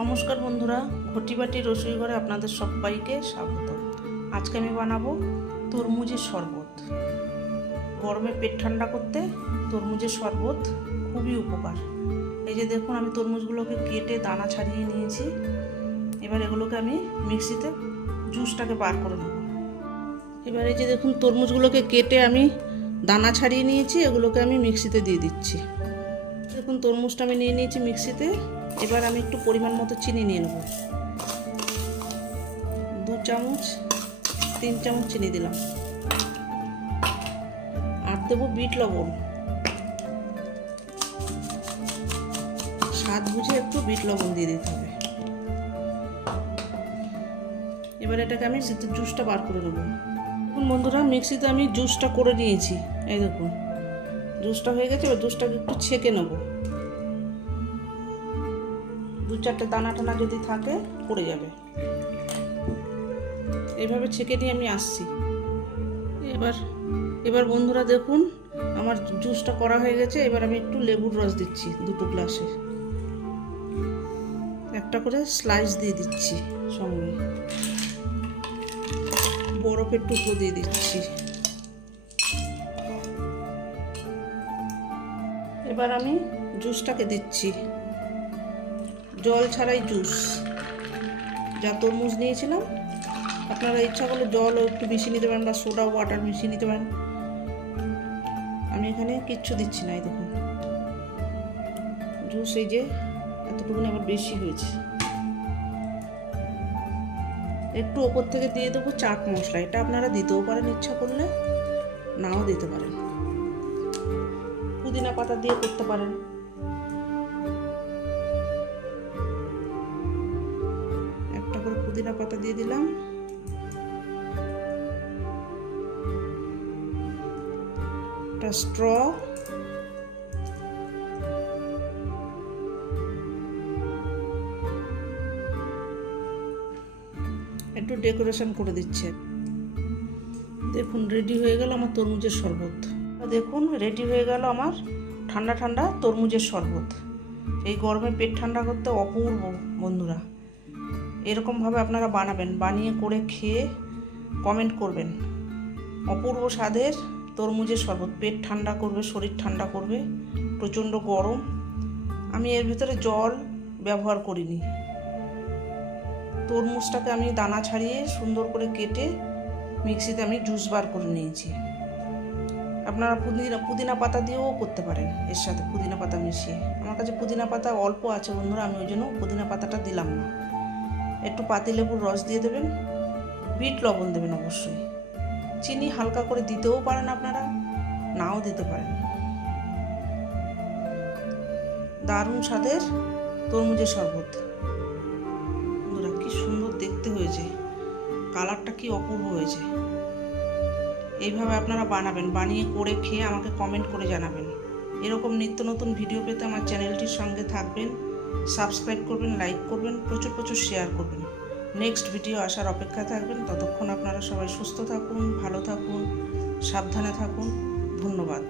নমস্কার বন্ধুরা, ঘটিবাটি রসুই ঘরে আপনাদের সবাইকে স্বাগত। আজকে আমি বানাবো তরমুজের শরবত। গরমে পেট ঠান্ডা করতে তরমুজের শরবত খুবই উপকার। এই যে দেখুন, আমি তরমুজগুলোকে কেটে দানা ছাড়িয়ে নিয়েছি। এবার এগুলোকে আমি মিক্সিতে জুসটাকে বার করে নেব। এবার এই যে দেখুন, তরমুজগুলোকে কেটে আমি দানা ছাড়িয়ে নিয়েছি, এগুলোকে আমি মিক্সিতে দিয়ে দিচ্ছি। দেখুন, তরমুজটা আমি নিয়ে নিয়েছি মিক্সিতে। এবার আমি একটু পরিমাণ মতো চিনি নিয়ে নেব। 2 চামচ 3 চামচ চিনি দিলাম। আর দেবো বিট লবণ, স্বাদ বুঝে একটু বিট লবণ দিয়ে দিতে হবে। এবার এটাকে আমি জুসটা বার করে নেব। দেখুন বন্ধুরা, মিক্সিতে আমি জুসটা করে নিয়েছি। এই দেখুন, জুসটা হয়ে গেছে। এবার জুসটাকে একটু ছেঁকে নেব। 2-4টে দানা টানা যদি থাকে পড়ে যাবে। এইভাবে ছেঁকে নিয়ে আমি আসছি। এবার বন্ধুরা দেখুন, আমার জুসটা করা হয়ে গেছে। এবার আমি একটু লেবুর রস দিচ্ছি 2 গ্লাসে। একটা করে স্লাইস দিয়ে দিচ্ছি, সঙ্গে বরফের টুকরো দিয়ে দিচ্ছি। এবার আমি জুসটাকে দিচ্ছি, জল ছাড়াই জুস। যা তরমুজ নিয়েছিলাম, আপনারা ইচ্ছা করলে জলও একটু মিশিয়ে নিতে পারেন বা সোডা ওয়াটার মিশিয়ে নিতে পারেন। আমি এখানে কিচ্ছু দিচ্ছি না। এই দেখুন, জুস এই যে এতটুকুনি আবার বেশি হয়েছে। একটু ওপর থেকে দিয়ে দেবো চাট মশলা। এটা আপনারা দিতেও পারেন ইচ্ছা করলে, নাও দিতে পারেন। পুদিনা পাতা দিয়ে করতে পারেন। একটা করে পুদিনা পাতা দিয়ে দিলাম। একটা স্ট্র, একটু ডেকোরেশন করে দিচ্ছে। দেখুন, রেডি হয়ে গেল আমার তরমুজের শরবত। দেখুন, রেডি হয়ে গেল আমার ঠান্ডা ঠান্ডা তরমুজের শরবত। এই গরমে পেট ঠান্ডা করতে অপূর্ব বন্ধুরা। এরকমভাবে আপনারা বানাবেন, বানিয়ে করে খেয়ে কমেন্ট করবেন। অপূর্ব স্বাদের তরমুজের শরবত পেট ঠান্ডা করবে, শরীর ঠান্ডা করবে। প্রচণ্ড গরম। আমি এর ভিতরে জল ব্যবহার করিনি। তরমুজটাকে আমি দানা ছাড়িয়ে সুন্দর করে কেটে মিক্সিতে আমি জুস বার করে নিয়েছি। আপনারা পুদিনা পাতা দিয়েও করতে পারেন, এর সাথে পুদিনা পাতা মিশিয়ে। আমার কাছে পুদিনা পাতা অল্প আছে বন্ধুরা, আমি ওই জন্য পুদিনা পাতাটা দিলাম না। একটু পাতিলেবুর রস দিয়ে দেবেন, বিট লবণ দেবেন অবশ্যই। চিনি হালকা করে দিতেও পারেন আপনারা, নাও দিতে পারেন। দারুণ স্বাদের তরমুজের শরবত। বন্ধুরা, কি সুন্দর দেখতে হয়েছে, কালারটা কি অপূর্ব হয়েছে। এইভাবে আপনারা বানাবেন, বানিয়ে করে খেয়ে আমাকে কমেন্ট করে জানাবেন। এরকম নিত্য নতুন ভিডিও পেতে আমার চ্যানেলটির সঙ্গে থাকবেন, সাবস্ক্রাইব করবেন, লাইক করবেন, প্রচুর প্রচুর শেয়ার করবেন। নেক্সট ভিডিও আসার অপেক্ষায় থাকবেন। ততক্ষণ আপনারা সবাই সুস্থ থাকুন, ভালো থাকুন, সাবধানে থাকুন। ধন্যবাদ।